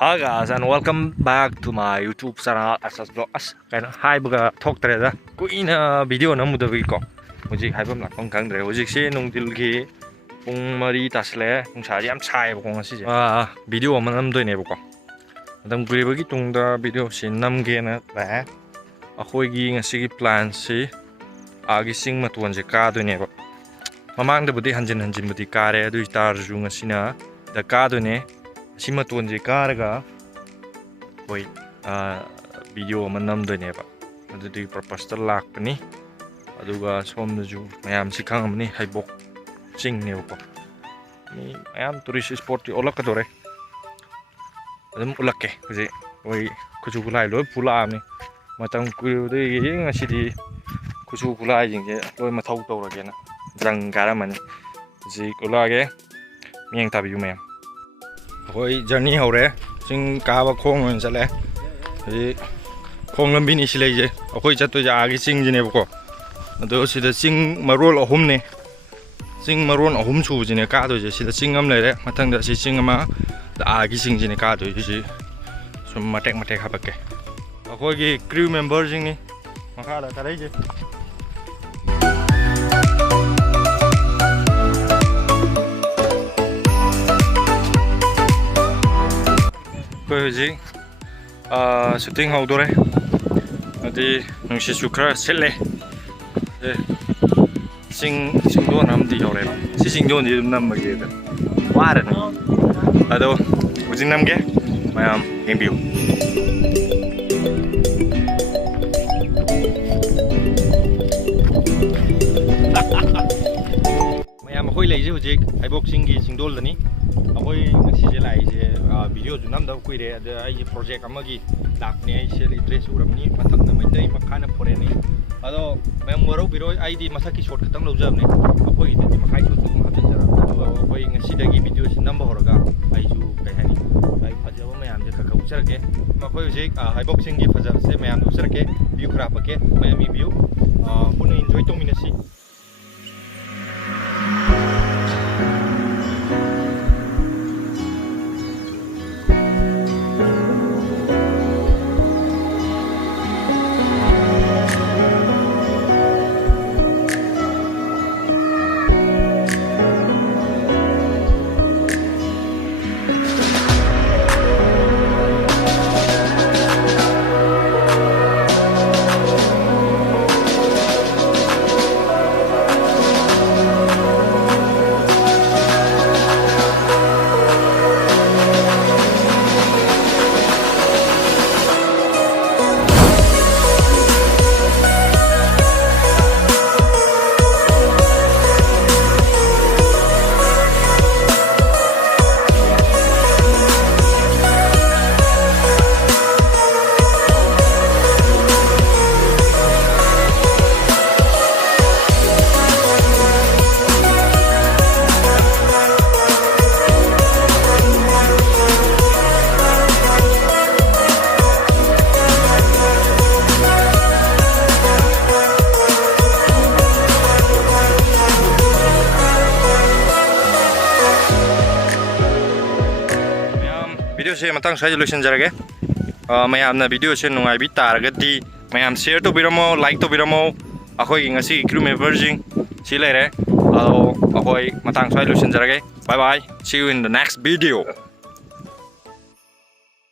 Hi guys and welcome back to my YouTube channel Asas Vlog. Hai baga talk treda. Ko ina video na muda ko. Hojik hai bam lakong kang dre. Hojik se nung dil ki pung mari tasle pung sari am chai ba kong si. Video man nam doi ne ba ko. Adam guri bagi tung da video si nam ge na ba. Akhoi gi ngasi gi plan si agi sing matuan je ka doi ne ba. Mamang da budi hanjin budi kare du tar ju ngasi na da ka doi ne. Sima tuan je karga koi video manam do ne ba adudi purpose ta lak pani aduga som na ju mayam sikhang amni haibok sing ne ko ni mayam tourist spot ti olak ka dore adum ulakke je oi kuju kulai loi pula amni matang ku de yeng asidi kuju kulai jing je loi mathau to ra ge na jang gara man ji kulage mieng tabi yu mayam Hoi journey hore sing kaba khong on chale hi khong lambi ni silai je akoi chatto ja agi sing jine bako ado sida sing marol ahum ne sing maron ahum chu jine ka do je sida sing am lere mathang da si sing ama da agi sing jine ka do ji sum matek habake akoi gi crew member jing ni makha da tarai je Hojik shooting haudore adi nungsi sukra sele singdo namdi hore si singdo ni nam magi da wara na ado ujin namge mayam hembiu mayam khoi leije hojik haibok singi singdol dani akoi ngasi je lai je video ju nam da kui re da ai project amagi lakne ai sel address uramni mathak na mai makhana pore ni ado mem moro biro ai di masaki short khatang lo jam ne akoi di makhai short kum hatin jara akoi ngasi dagi video sin number horaga ai ju kai hani ai phajaba mayam je khakha ucharke makoi je hai boxing gi phajab se mayam ucharke view khra pake mayam view pun enjoy to minasi video se matang sai solution jarage mayam na video se nungai bi targati mayam share to biramo like to biramo akhoi ngasi crew member jing si lere ado akhoi matang sai solution jarage bye bye see you in the next video.